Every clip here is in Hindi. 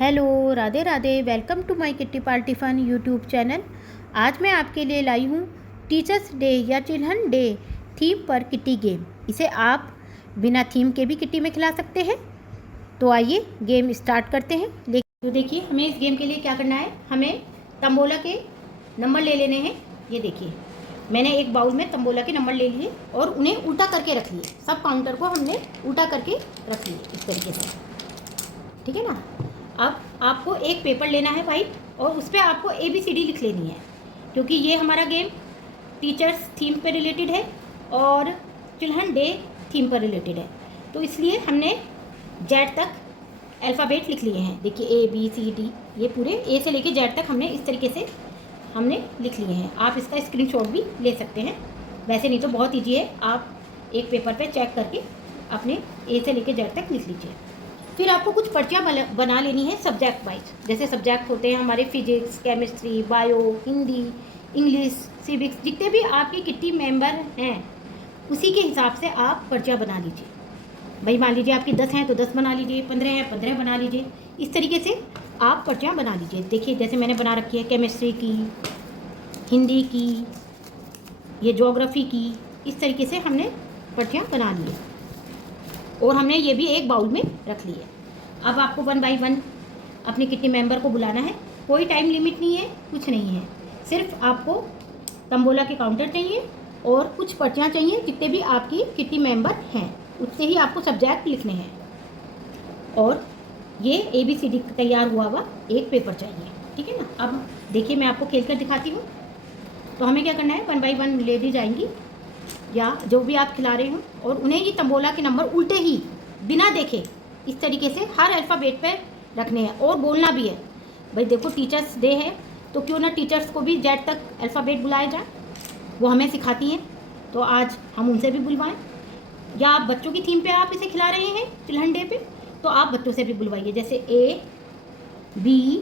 Hello, Radhe Radhe. Welcome to my kitty party fun YouTube channel. आज मैं आपके लिए लाई हूँ टीचर्स डे या चिल्ड्रन डे थीम पर किट्टी गेम। इसे आप बिना थीम के भी किट्टी में खिला सकते हैं। तो आइए गेम स्टार्ट करते हैं। तो देखिए, हमें इस गेम के लिए क्या करना है। हमें तंबोला के नंबर ले लेने हैं। ये देखिए, मैंने एक बाउल में तंबोला के नंबर ले लिए और उन्हें उल्टा करके रख लिए। सब काउंटर को हमने उल्टा करके रख लिए इस तरीके से, ठीक है ना। अब आपको एक पेपर लेना है वाइट और उस पर आपको ABCD लिख लेनी है, क्योंकि ये हमारा गेम टीचर्स थीम पर रिलेटेड है और चिल्ड्रन डे थीम पर रिलेटेड है। तो इसलिए हमने जेड तक अल्फ़ाबेट लिख लिए हैं। देखिए ABCD, ये पूरे A से लेके जेड तक हमने इस तरीके से हमने लिख लिए हैं। आप इसका स्क्रीनशॉट भी ले सकते हैं। वैसे नहीं तो बहुत ईजी है, आप एक पेपर पे चेक करके अपने A से लेके जेड तक लिख लीजिए। फिर आपको कुछ पर्चियाँ बना लेनी है सब्जेक्ट वाइज। जैसे सब्जेक्ट होते हैं हमारे physics, chemistry, bio, Hindi, English, civics, जितने भी आपके किट्टी मेंबर हैं उसी के हिसाब से आप पर्चियाँ बना लीजिए। भाई मान लीजिए आपकी 10 हैं तो 10 बना लीजिए, 15 हैं 15 बना लीजिए। इस तरीके से आप पर्चियाँ बना लीजिए। देखिए जैसे मैंने बना रखी है केमिस्ट्री की, हिंदी की, ये ज्योग्राफी की। इस तरीके से हमने पर्चियाँ बना ली है और हमने ये भी एक बाउल में रख ली है। अब आपको 1 बाय 1 अपने किट्टी मेंबर को बुलाना है। कोई टाइम लिमिट नहीं है, कुछ नहीं है। सिर्फ आपको तंबोला के काउंटर चाहिए और कुछ पर्चियाँ चाहिए। जितने भी आपकी किट्टी मेंबर हैं उससे ही आपको सब्जेक्ट लिखने हैं। और ये ABCD तैयार हुआ एक पेपर चाहिए, ठीक है ना। अब देखिए मैं आपको खेल कर दिखाती हूँ। तो हमें क्या करना है, 1 बाय 1 लेडीज आएंगी या जो भी आप खिला रहे हो और उन्हें ये तंबोला के नंबर उल्टे ही बिना देखे इस तरीके से हर अल्फ़ाबेट पे रखने हैं और बोलना भी है। भाई देखो टीचर्स डे है तो क्यों ना टीचर्स को भी जेड तक अल्फ़ाबेट बुलाया जाए। वो हमें सिखाती हैं तो आज हम उनसे भी बुलवाएं। या आप बच्चों की थीम पे आप इसे खिला रहे हैं चिल्ड्रन डे पे, तो आप बच्चों से भी बुलवाइए। जैसे ABCXYZ।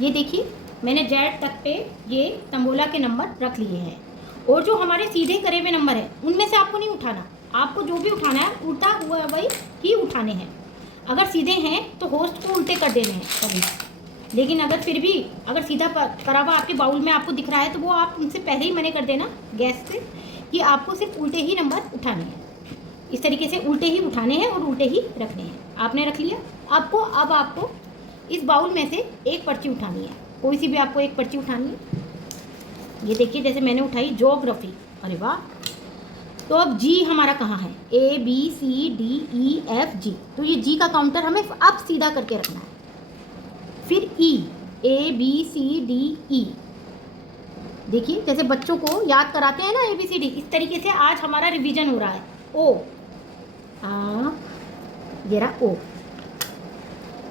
ये देखिए मैंने जेड तक पे ये तंबोला के नंबर रख लिए हैं। और जो हमारे सीधे करे हुए नंबर हैं उनमें से आपको नहीं उठाना। आपको जो भी उठाना है उल्टा हुआ वही ही उठाने हैं। अगर सीधे हैं तो होस्ट को उल्टे कर देने हैं कभी। लेकिन अगर फिर भी अगर सीधा करा हुआ आपके बाउल में आपको दिख रहा है तो वो आप उनसे पहले ही मने कर देना गैस से कि आपको सिर्फ उल्टे ही नंबर उठाने हैं। इस तरीके से उल्टे ही उठाने हैं और उल्टे ही रखने हैं। आपने रख लिया। अब आपको इस बाउल में से एक पर्ची उठानी है। कोई सी भी आपको एक पर्ची उठानी है। ये देखिए जैसे मैंने उठाई ज्योग्राफी। अरे वाह। तो अब जी हमारा कहाँ है, ABCDEFG। तो ये जी का काउंटर हमें अब सीधा करके रखना है। फिर E, ABCDE। देखिए जैसे बच्चों को याद कराते हैं ना ABCD, इस तरीके से आज हमारा रिवीजन हो रहा है। O, ये रहा O।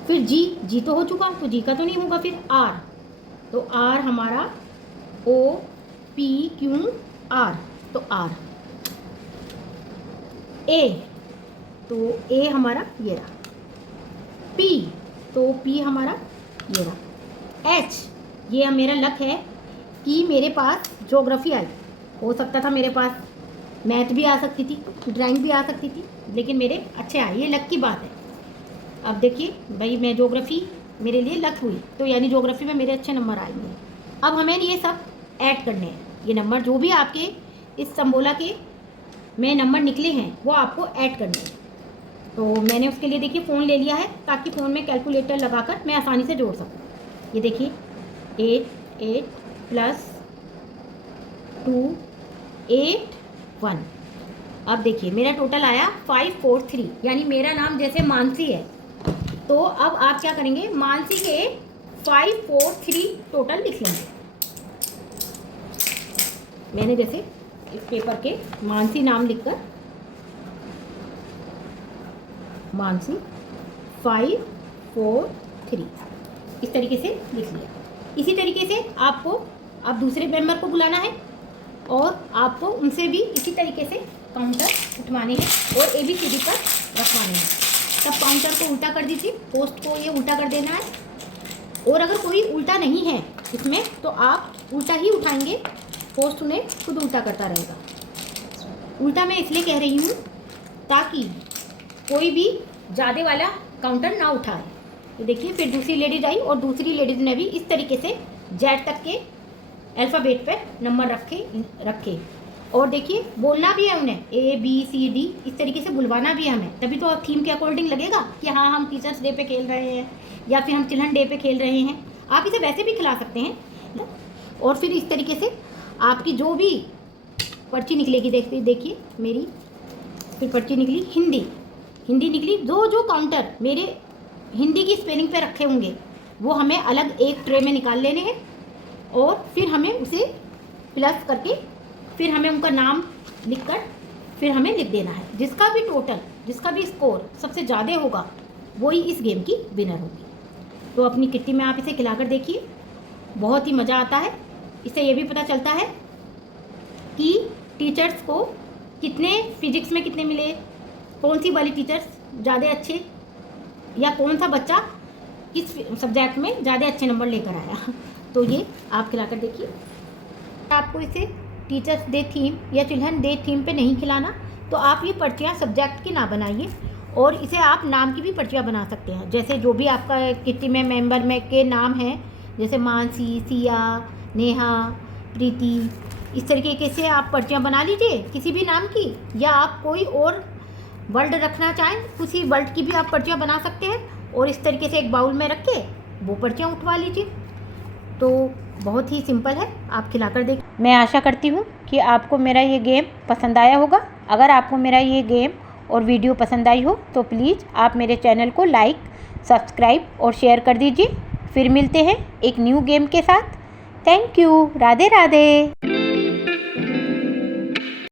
फिर जी तो हो चुका, तो जी का तो नहीं होगा। फिर R, तो R हमारा OPQR, तो R। A, तो A हमारा ये रहा। P, तो P हमारा ये रहा। H, ये मेरा लक है कि मेरे पास ज्योग्राफी आई। हो सकता था मेरे पास मैथ भी आ सकती थी, ड्राइंग भी आ सकती थी, लेकिन मेरे अच्छे आए। ये लक की बात है। अब देखिए भाई मैं ज्योग्राफी मेरे लिए लक हुई, तो यानी ज्योग्राफी में मेरे अच्छे नंबर आएंगे। अब हमें ये सब ऐड करने हैं। ये नंबर जो भी आपके इस तंबोला के में नंबर निकले हैं वो आपको ऐड करने हैं। तो मैंने उसके लिए देखिए फ़ोन ले लिया है ताकि फ़ोन में कैलकुलेटर लगाकर मैं आसानी से जोड़ सकूँ। ये देखिए 8 + 2 8 1। अब देखिए मेरा टोटल आया 543, यानी मेरा नाम जैसे मानसी है तो अब आप क्या करेंगे, मानसी के 543 टोटल लिख लेंगे। मैंने जैसे इस पेपर के मानसी नाम लिखकर मानसी 543 इस तरीके से लिख लिया। इसी तरीके से आपको अब दूसरे मेंबर को बुलाना है और आपको उनसे भी इसी तरीके से काउंटर उठवाने हैं और ABCD पर रखवाने हैं। तब काउंटर को उल्टा कर दीजिए, पोस्ट को ये उल्टा कर देना है। और अगर कोई उल्टा नहीं है इसमें तो आप उल्टा ही उठाएंगे, पोस्ट उन्हें खुद उल्टा करता रहेगा। उल्टा मैं इसलिए कह रही हूँ ताकि कोई भी ज़्यादा वाला काउंटर ना उठाए। तो देखिए फिर दूसरी लेडीज आई और दूसरी लेडीज़ ने भी इस तरीके से जेड तक के अल्फ़ाबेट पे नंबर रखे और देखिए बोलना भी है उन्हें ABCD, इस तरीके से बुलवाना भी है हमें, तभी तो थीम के अकॉर्डिंग लगेगा कि हाँ हम टीचर्स डे पे खेल रहे हैं या फिर हम चिल्ड्रन डे पे खेल रहे हैं। आप इसे वैसे भी खिला सकते हैं। और फिर इस तरीके से आपकी जो भी पर्ची निकलेगी, देखिए मेरी फिर पर्ची निकली हिंदी निकली। जो काउंटर मेरे हिंदी की स्पेलिंग पे रखे होंगे वो हमें अलग एक ट्रे में निकाल लेने हैं और फिर हमें उसे प्लस करके फिर हमें उनका नाम लिखकर फिर हमें लिख देना है। जिसका भी स्कोर सबसे ज़्यादा होगा वही इस गेम की विनर होगी। तो अपनी किट्टी में आप इसे खिलाकर देखिए, बहुत ही मज़ा आता है। इससे ये भी पता चलता है कि टीचर्स को फिजिक्स में कितने मिले, कौन सी वाली टीचर्स ज़्यादा अच्छे या कौन सा बच्चा किस सब्जेक्ट में ज़्यादा अच्छे नंबर लेकर आया। तो ये आप खिलाकर देखिए। आपको इसे टीचर्स डे थीम या चिल्ड्रन डे थीम पे नहीं खिलाना तो आप ये पर्चियाँ सब्जेक्ट की ना बनाइए और इसे आप नाम की भी पर्चियाँ बना सकते हैं। जैसे जो भी आपका किट्टी में मेंबर में के नाम हैं, जैसे मानसी, सिया, नेहा, प्रीति, इस तरीके से आप पर्चियाँ बना लीजिए किसी भी नाम की। या आप कोई और वर्ड रखना चाहें, किसी वर्ड की भी आप पर्चियाँ बना सकते हैं और इस तरीके से एक बाउल में रख के वो पर्चियाँ उठवा लीजिए। तो बहुत ही सिंपल है, आप खिलाकर देख। मैं आशा करती हूँ कि आपको मेरा ये गेम पसंद आया होगा। अगर आपको मेरा ये गेम और वीडियो पसंद आई हो तो प्लीज़ आप मेरे चैनल को लाइक, सब्सक्राइब और शेयर कर दीजिए। फिर मिलते हैं एक न्यू गेम के साथ। Thank you. राधे राधे।